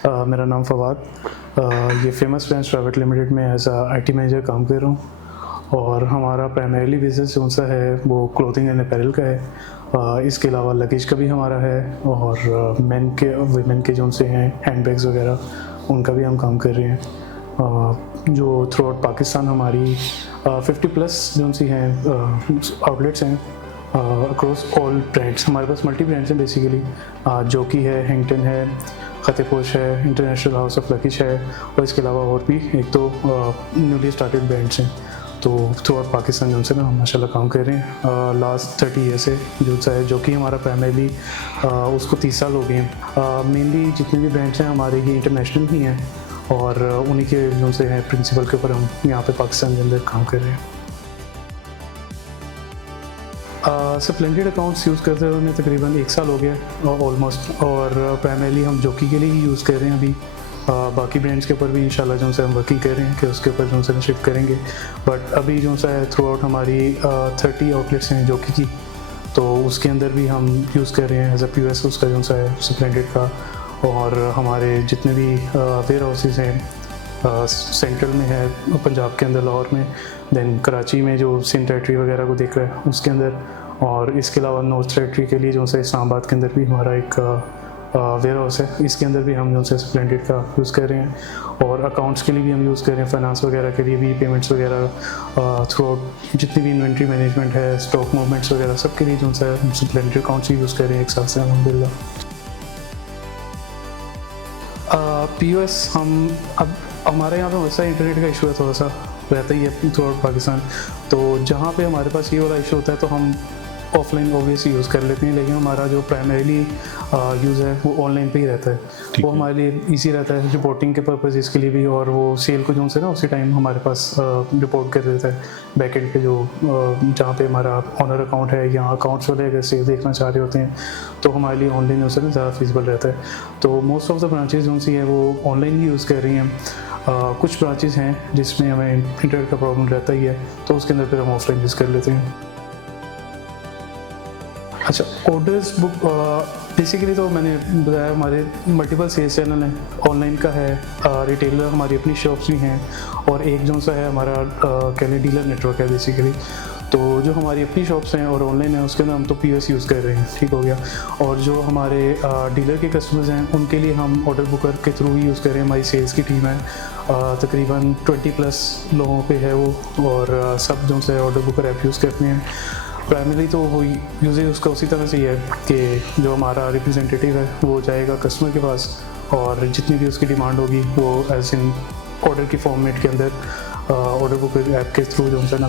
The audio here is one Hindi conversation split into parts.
मेरा नाम फवाद। ये फेमस फ्रेंड्स प्राइवेट लिमिटेड में एज आईटी मैनेजर काम कर रहा हूँ और हमारा प्राइमरीली बिजनेस जो सा है वो क्लोथिंग एंड अपैरल का है। इसके अलावा लगेज का भी हमारा है और मेन के वीमेन के जो से हैं हैंड बैग्स वगैरह उनका भी हम काम कर रहे हैं। जो थ्रू आउट पाकिस्तान हमारी 50+ जो सी हैं आउटलेट्स हैं अक्रॉस ऑल ब्रांड्स। हमारे पास मल्टी ब्रांड्स हैं बेसिकली, जोकी है, हैंगटन है, ख़तेपोश है, इंटरनेशनल हाउस ऑफ लकीश है और इसके अलावा और भी एक दो न्यूली स्टार्टेड ब्रांड्स हैं। तो थ्रू आउट पाकिस्तान जो से ना हम माशाल्लाह काम कर रहे हैं लास्ट 30 ईयर से। जो है जो कि हमारा प्राइमरीली उसको 30 साल हो गए हैं। मेनली जितने भी ब्रांड्स हैं हमारे ये इंटरनेशनल ही हैं और उन्हीं के जो से हैं प्रिंसिपल के ऊपर हम यहाँ पे पाकिस्तान के अंदर काम कर रहे हैं। स्प्लेंडेड अकाउंट्स यूज़ करते हुए उन्हें तकरीबन 1 साल हो गया ऑलमोस्ट, और प्राइमरीली हम जोकी के लिए ही यूज़ कर रहे हैं अभी। बाकी ब्रांड्स के ऊपर भी इंशाल्लाह जो से हम वर्किंग कर रहे हैं कि उसके ऊपर जो से शिफ्ट करेंगे। बट अभी जो सा है थ्रू आउट हमारी 30 आउटलेट्स हैं जोकी की, तो उसके अंदर भी हम यूज़ कर रहे हैं एज अ POS उसका जो सा है स्प्लेंडेड का। और हमारे जितने भी वेयर हाउसेस हैं सेंट्रल में है, पंजाब के अंदर लाहौर में, देन कराची में जो सिंध टेरेटरी वगैरह को देख रहा है उसके अंदर, और इसके अलावा नॉर्थ टेरेटरी के लिए जो से इस्लामाबाद के अंदर भी हमारा एक वेयर हाउस है, इसके अंदर भी हम जो से स्प्लेंडेड का यूज़ कर रहे हैं। और अकाउंट्स के लिए भी हम यूज़ कर रहे हैं, फाइनेंस वगैरह के लिए भी, पेमेंट्स वगैरह थ्रू आउट जितनी भी इन्वेंट्री मैनेजमेंट है, स्टॉक मूवमेंट्स वगैरह सब के लिए जो है हम स्प्लेंडेड अकाउंट्स ही यूज़ कर रहे हैं 1 साल से अल्हम्दुलिल्लाह। POS हम अब हमारे यहाँ पे वैसा इंटरनेट का इशू है, थोड़ा सा रहता ही है थ्रू आउट पाकिस्तान। तो जहाँ पे हमारे पास ये वाला इशू होता है तो हम ऑफलाइन ऑब्वियसली यूज़ कर लेते हैं, लेकिन हमारा जो प्राइमरीली यूज़ है वो ऑनलाइन पे ही रहता है। वो हमारे लिए इजी रहता है रिपोर्टिंग के पर्पज़ के लिए भी, और वो सेल को जो से ना उसी टाइम हमारे पास रिपोर्ट कर देता है बैक एंड पे, जो जहाँ पे हमारा ऑनर अकाउंट है या अकाउंट्स वाले अगर सेल देखना चाह रहे होते हैं तो हमारे लिए ऑनलाइन जो से ना ज़्यादा फिजिबल रहता है। तो मोस्ट ऑफ द ब्रांचेज जो सी है वो ऑनलाइन ही यूज़ कर रही हैं। कुछ ब्रांचेज हैं जिसमें हमें इंटरनेट का प्रॉब्लम रहता ही है, तो उसके अंदर फिर हम ऑफलाइन यूज़ कर लेते हैं। अच्छा, ऑर्डर्स बुक बेसिकली तो मैंने बताया हमारे मल्टीपल सेल्स चैनल हैं, ऑनलाइन का है, रिटेलर हमारी अपनी शॉप्स भी हैं, और एक जो सा है हमारा कह लें डीलर नेटवर्क है बेसिकली। तो जो हमारी अपनी शॉप्स हैं और ऑनलाइन है उसके अंदर हम तो POS यूज़ कर रहे हैं, ठीक हो गया। और जो हमारे डीलर के कस्टमर्स हैं उनके लिए हम ऑर्डर बुकर के थ्रू ही यूज़ कर रहे हैं। हमारी सेल्स की टीम है तकरीबन 20+ लोगों पे है वो, और सब जो से ऑर्डर बुकर ऐप यूज़ करते हैं। प्राइमरी तो वो यूजेज उसका उसी तरह से ही है कि जो हमारा रिप्रेजेंटेटिव है वो जाएगा कस्टमर के पास और जितनी भी उसकी डिमांड होगी वो एज इन ऑर्डर की फॉर्मेट के अंदर ऑर्डर बुक ऐप के थ्रू जो है ना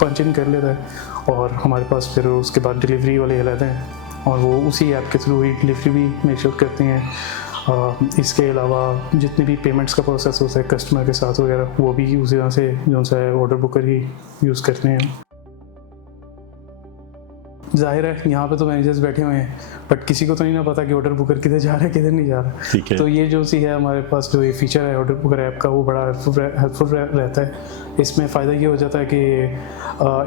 पंच इन कर लेता है, और हमारे पास फिर उसके बाद डिलीवरी वाले रहते हैं और वो उसी ऐप के थ्रू ही डिलीवरी भी मेक श्योर करते हैं। इसके अलावा जितने भी पेमेंट्स का प्रोसेस होता है कस्टमर के साथ वगैरह वो भी उसी तरह से जो है ऑर्डर बुकर ही यूज़ करते हैं। जाहिर है यहाँ पे तो मैनेजर्स बैठे हुए हैं, बट किसी को तो नहीं ना पता कि ऑर्डर बुकर किधर जा रहा है किधर नहीं जा रहा। तो ये जो सी है हमारे पास जो ये फीचर है ऑर्डर बुकर ऐप का वो बड़ा हेल्पफुल रहता है। इसमें फ़ायदा ये हो जाता है कि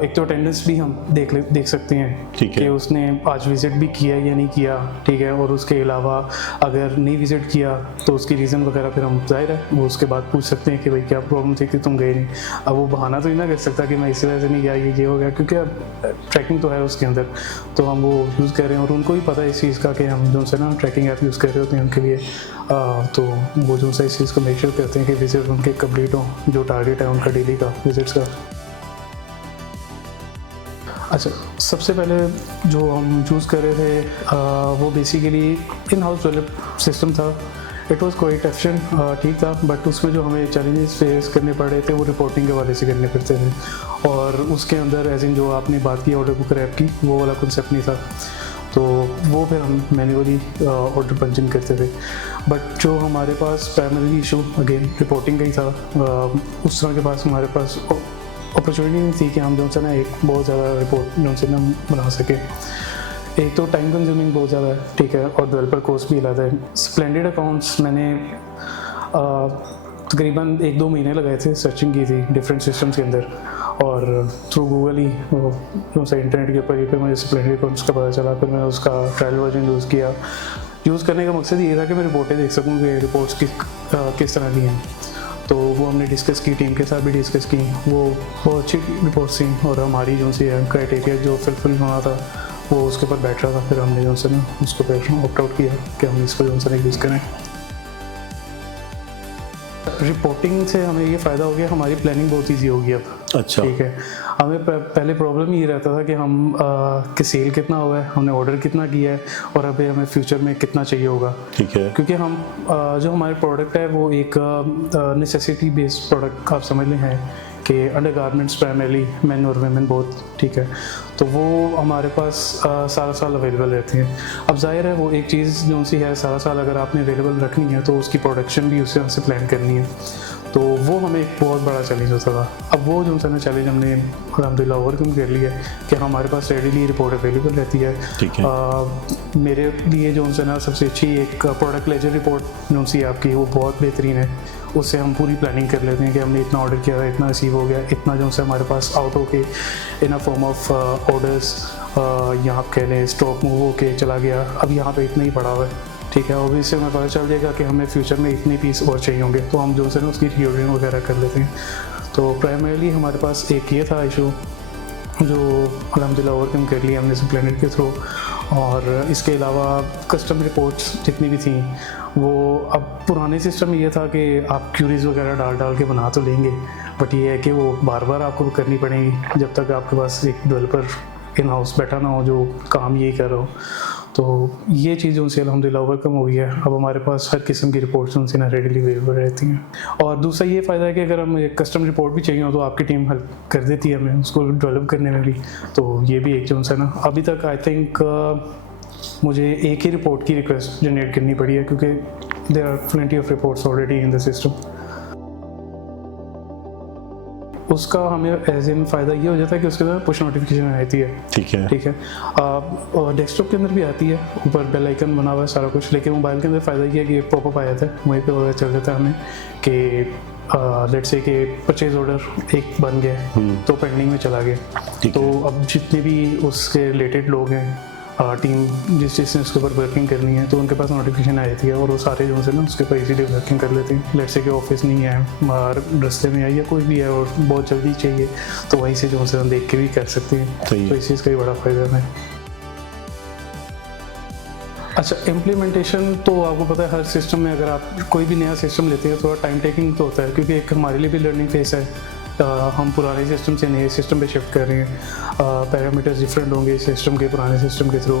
एक तो अटेंडेंस भी हम देख सकते हैं कि उसने आज विज़िट भी किया या नहीं किया, ठीक है। और उसके अलावा अगर नहीं विज़िट किया तो उसकी रीज़न वगैरह फिर हम जाहिर है वो उसके बाद पूछ सकते हैं कि भाई क्या प्रॉब्लम थी कि तुम गए नहीं। अब वो बहाना तो नहीं ना कर सकता कि मैं इसी वजह से नहीं गया, ये हो गया, क्योंकि अब ट्रैकिंग तो है उसके अंदर, तो हम वो यूज़ कर रहे हैं और उनको भी पता है इस चीज़ का कि हम जो से ना ट्रैकिंग ऐप यूज़ कर रहे होते हैं उनके लिए। तो वो जो से इस चीज़ को मेक श्योर करते हैं कि विजिट उनके कंप्लीट हो, जो टारगेट है उनका डेली का विजिट्स का। अच्छा, सबसे पहले जो हम चूज़ कर रहे थे वो basically in house develop system था। इट वॉज क्वाइट एफिशिएंट, ठीक था, बट उसमें जो हमें चैलेंजेस फेस करने पड़ रहे थे वो रिपोर्टिंग के वाले से करने पड़ते थे, और उसके अंदर एज इन जो आपने बात की ऑर्डर बुकर ऐप की वो वाला कंसेप्ट नहीं था, तो वो फिर हम मैन्युअली ऑर्डर पंच इन करते थे। बट जो हमारे पास प्राइमरी इशू अगेन रिपोर्टिंग का ही था, उस तरह के पास हमारे पास अपॉर्चुनिटी नहीं थी कि हम जो से ना एक बहुत ज़्यादा रिपोर्ट जो से ना बना सके। एक तो टाइम कंज्यूमिंग बहुत ज़्यादा है, ठीक है, और डेवलपर कॉस्ट भी अलग है। स्प्लेंडेड अकाउंट्स मैंने तकरीबन 1-2 महीने लगाए थे, सर्चिंग की थी डिफरेंट सिस्टम्स के अंदर, और थ्रू गूगल ही जो से इंटरनेट के ऊपर ही पे मुझे स्प्लेंडेड अकाउंट्स का पता चला। फिर मैंने उसका ट्रायल वर्जन यूज़ किया, यूज़ करने का मकसद ये था कि मैं रिपोर्टें देख सकूँ कि रिपोर्ट्स किस तरह की हैं। तो वो हमने डिस्कस की, टीम के साथ भी डिस्कस की। वो बहुत अच्छी रिपोर्ट्स थी और हमारी जो सी क्राइटेरिया जो फुलफिल होना था वो उसके ऊपर बैठ रहा था। फिर हमने जो से ना उसको फिर ऑप्ट आउट किया कि हम इसको जो से यूज़ करें। रिपोर्टिंग से हमें ये फ़ायदा हो गया, हमारी प्लानिंग बहुत इजी होगी अब। अच्छा, ठीक है। हमें पहले प्रॉब्लम ये रहता था कि हम कि सेल कितना हुआ है, हमने ऑर्डर कितना किया है और अभी हमें फ्यूचर में कितना चाहिए होगा। ठीक है। क्योंकि हम जो हमारे प्रोडक्ट है वो एक नेसेसिटी बेस्ड प्रोडक्ट आप समझ लें हैं कि अंडर गारमेंट्स प्राइमरली मेन और वेमेन बोथ। ठीक है। तो वो हमारे पास सारा साल अवेलेबल रहती हैं। अब जाहिर है वो एक चीज़ जो सी है सारा साल अगर आपने अवेलेबल रखनी है तो उसकी प्रोडक्शन भी उससे हमसे प्लान करनी है। तो वो हमें एक बहुत बड़ा चैलेंज होता था। अब वो जो सा ना चैलेंज हमने अल्हम्दुलिल्लाह ओवरकम कर लिया है कि हमारे पास रेडीली रिपोर्ट अवेलेबल रहती है। ठीक है। मेरे लिए जो सा ना सबसे अच्छी एक प्रोडक्ट लेजर रिपोर्ट जो सी आपकी वो बहुत बेहतरीन है। उससे हम पूरी प्लानिंग कर लेते हैं कि हमने इतना ऑर्डर किया था, इतना रिसीव हो गया, इतना जो से हमारे पास आउट हो के इन अ फॉर्म ऑफ ऑर्डर्स यहाँ कह लें स्टॉक मूव हो के चला गया, अब यहाँ पे इतना ही पड़ा हुआ है। ठीक है। और इससे हमें पता चल जाएगा कि हमें फ्यूचर में इतने पीस और चाहिए होंगे, तो हम जो से ना उसकी रीऑर्डरिंग वगैरह कर लेते हैं। तो प्राइमरीली हमारे पास एक ये था इशू जो अल्हम्दुलिल्लाह ओवरकम कर लिया हमने प्लानर के थ्रू। और इसके अलावा कस्टम रिपोर्ट्स जितनी भी थी वो अब पुराने सिस्टम में ये था कि आप क्यूरीज वगैरह डाल के बना तो लेंगे, बट ये है कि वो बार बार आपको करनी पड़ेगी जब तक आपके पास एक डेवलपर इन हाउस बैठा ना हो जो काम यही कर रहा हो। तो ये चीज़ उनसे अल्हम्दुलिल्लाह ओवरकम हो गई है। अब हमारे पास हर किस्म की रिपोर्ट्स उनसे ना रेडीली अवेलेबल रहती हैं। और दूसरा ये फ़ायदा है कि अगर हमें एक कस्टम रिपोर्ट भी चाहिए हो तो आपकी टीम हेल्प कर देती है हमें उसको डेवलप करने में भी। तो ये भी एक जो उनसे ना अभी तक आई थिंक मुझे एक ही रिपोर्ट की रिक्वेस्ट जनरेट करनी पड़ी है क्योंकि there are plenty of reports already in the system. उसका हमें एज इन फ़ायदा ये हो जाता है कि उसके अंदर पुश नोटिफिकेशन आती है। ठीक है। ठीक है। डेस्कटॉप के अंदर भी आती है, ऊपर बेल आइकन बना हुआ है सारा कुछ, लेकिन मोबाइल के अंदर फ़ायदा ये है कि पॉपअप आ जाता है, वहीं पे पता चल जाता है हमें कि लेट्स से कि परचेज ऑर्डर एक बन गया तो पेंडिंग में चला गया। तो अब जितने भी उसके रिलेटेड लोग हैं टीम जिस चीज़ ने उसके ऊपर वर्किंग करनी है तो उनके पास नोटिफिकेशन आ जाती है और वो सारे जो है ना उसके ऊपर इजीली वर्किंग कर लेते हैं। लेट्स से कि ऑफिस नहीं है, बाहर रास्ते में है या कोई भी है और बहुत जल्दी चाहिए तो वहीं से जो है हम देख के भी कर सकते हैं। तो इस चीज़ का ही बड़ा फ़ायदा है। अच्छा, इम्प्लीमेंटेशन तो आपको पता है हर सिस्टम में अगर आप कोई भी नया सिस्टम लेते हैं थोड़ा टाइम टेकिंग तो होता है क्योंकि एक हमारे लिए भी लर्निंग फेस है। हम पुराने सिस्टम से नए सिस्टम पे शिफ्ट कर रहे हैं, पैरामीटर्स डिफरेंट होंगे सिस्टम के पुराने सिस्टम के थ्रू।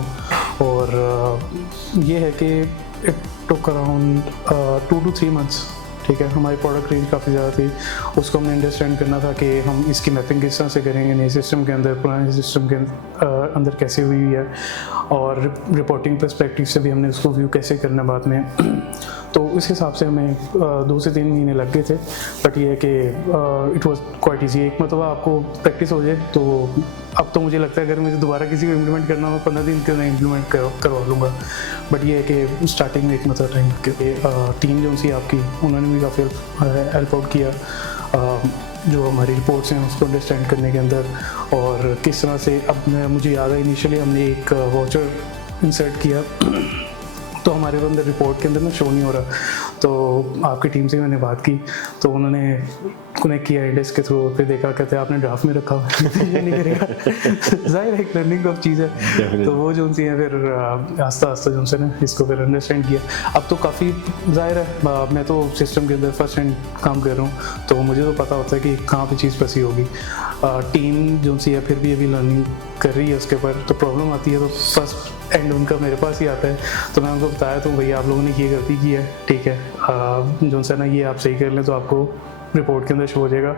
और ये है कि it took around 2 to 3 months। ठीक है। हमारी प्रोडक्ट रेंज काफ़ी ज़्यादा थी, उसको हमने अंडरस्टैंड करना था कि हम इसकी मैपिंग किस तरह से करेंगे नए सिस्टम के अंदर, पुराने सिस्टम के अंदर कैसे हुई है और रिपोर्टिंग पर्सपेक्टिव से भी हमने उसको व्यू कैसे करना बाद में। तो इस हिसाब से हमें 2 से 3 महीने लग गए थे। बट ये है कि इट वाज क्वाइट ईजी। एक मतलब आपको प्रैक्टिस हो जाए तो अब तो मुझे लगता है अगर मुझे दोबारा किसी को इम्प्लीमेंट करना हो 15 दिन के अंदर इम्प्लीमेंट करवा लूँगा। बट ये है कि स्टार्टिंग में एक मतलब टाइम के टीम जो सी आपकी उन्होंने भी काफ़ी हेल्प आउट किया जो हमारी रिपोर्ट्स हैं उसको अंडरस्टैंड करने के अंदर। और किस तरह से अब मुझे याद है इनिशियली हमने एक वाउचर इंसर्ट किया तो हमारे अंदर रिपोर्ट के अंदर ना शो नहीं हो रहा। तो आपकी टीम से मैंने बात की तो उन्होंने कनेक्ट किया इंडेक्स के थ्रू, फिर देखा कहते हैं आपने ड्राफ्ट में रखा हुआ है ये नहीं करेगा। जाहिर है एक लर्निंग ऑफ चीज़ है। तो वो जो सी है फिर आस्ता आस्ता जो से ना इसको फिर अंडरस्टैंड किया। अब तो काफ़ी जाहिर है मैं तो सिस्टम के अंदर फर्स्ट हैंड काम कर रहा हूँ तो मुझे तो पता होता है कि कहाँ पे चीज़ फंसी होगी। टीम जो सी है फिर भी अभी लर्निंग कर रही है उसके ऊपर, तो प्रॉब्लम आती है तो फर्स्ट एंड उनका मेरे पास ही आता है। तो मैं उनको बताया तो भैया आप लोगों ने ये गलती की है, ठीक है जो सा ना ये आप सही कर लें तो आपको रिपोर्ट के अंदर शो हो जाएगा।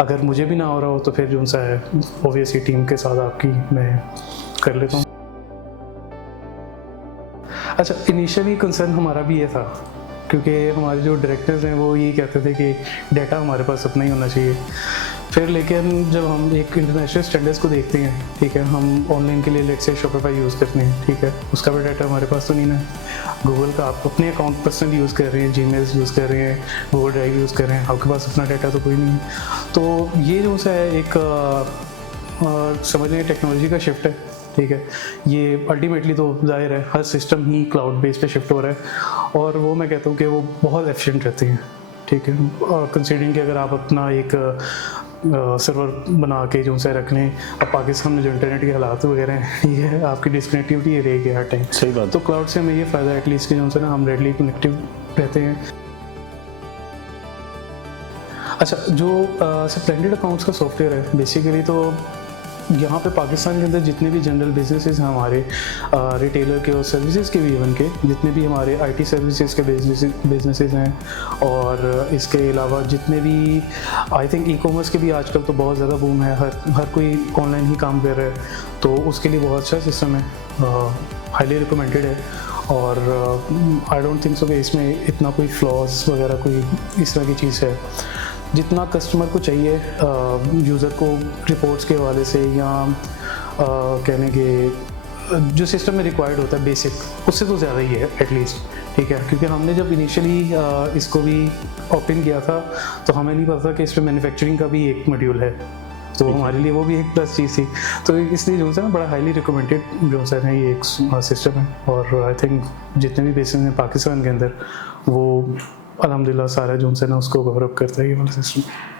अगर मुझे भी ना हो रहा हो तो फिर जो सा है ऑब्वियसली टीम के साथ आपकी मैं कर लेता हूँ। अच्छा, इनिशियली कंसर्न हमारा भी ये था क्योंकि हमारे जो डायरेक्टर्स हैं वो यही कहते थे कि डाटा हमारे पास अपना ही होना चाहिए। फिर लेकिन जब हम एक इंटरनेशनल स्टैंडर्ड्स को देखते हैं, ठीक है, हम ऑनलाइन के लिए लेट्स से शॉपिफाई यूज़ करते हैं, ठीक है, उसका भी डाटा हमारे पास तो नहीं है। गूगल का आप अपने अकाउंट पर्सनल यूज़ कर रहे हैं, जीमेल यूज़ कर रहे हैं, गूगल ड्राइव यूज़ कर रहे हैं, आपके पास अपना डाटा तो कोई नहीं है। तो ये जो सा है एक समझ लीजिए टेक्नोलॉजी का शिफ्ट है ठीक है। ये अल्टीमेटली तो जाहिर है हर सिस्टम ही क्लाउड बेस पे शिफ्ट हो रहा है, और वो मैं कहता हूँ कि वो बहुत एफिशिएंट रहते हैं, ठीक है। कंसीडरिंग कि अगर आप अपना एक सर्वर बना के जो से रख लें, अब पाकिस्तान में जो इंटरनेट के हालात वगैरह हैं, ये है आपकी डिस्कनेक्टिविटी रहेगी हर टाइम। सही बात। तो क्लाउड से हमें ये फ़ायदा एटलीस्ट कि जो से ना हम रेडली कनेक्टिव रहते हैं। अच्छा, जो स्प्लेंडेड अकाउंट्स का सॉफ्टवेयर है बेसिकली, तो यहाँ पे पाकिस्तान के अंदर जितने भी जनरल बिजनेसेस हैं हमारे, रिटेलर के और सर्विसेज के भी, इवन के जितने भी हमारे आईटी सर्विसेज के बिजनेसेस हैं, और इसके अलावा जितने भी आई थिंक ई कॉमर्स के भी आजकल तो बहुत ज़्यादा बूम है, हर कोई ऑनलाइन ही काम कर रहा है, तो उसके लिए बहुत अच्छा सिस्टम है, हाईली रिकमेंडेड है। और आई डोंट थिंक सो कि इसमें इतना कोई फ्लॉज वगैरह कोई इस तरह की चीज़ है। जितना कस्टमर को चाहिए यूज़र को रिपोर्ट्स के हवाले से, या कहने के जो सिस्टम में रिक्वायर्ड होता है बेसिक, उससे तो ज़्यादा ही है एटलीस्ट, ठीक है। क्योंकि हमने जब इनिशियली इसको भी ओपन किया था तो हमें नहीं पता था कि इसमें मैन्युफैक्चरिंग का भी एक मॉड्यूल है, तो हमारे लिए वो भी एक प्लस चीज़ थी। तो इसलिए जो है ना बड़ा हाईली रिकमेंडेड जो है ये एक सिस्टम है, और आई थिंक जितने भी बेसिस हैं पाकिस्तान के अंदर वो अल्हम्दुलिल्लाह सारा जो है ना उसको कवर अप करता है ये वाला सिस्टम।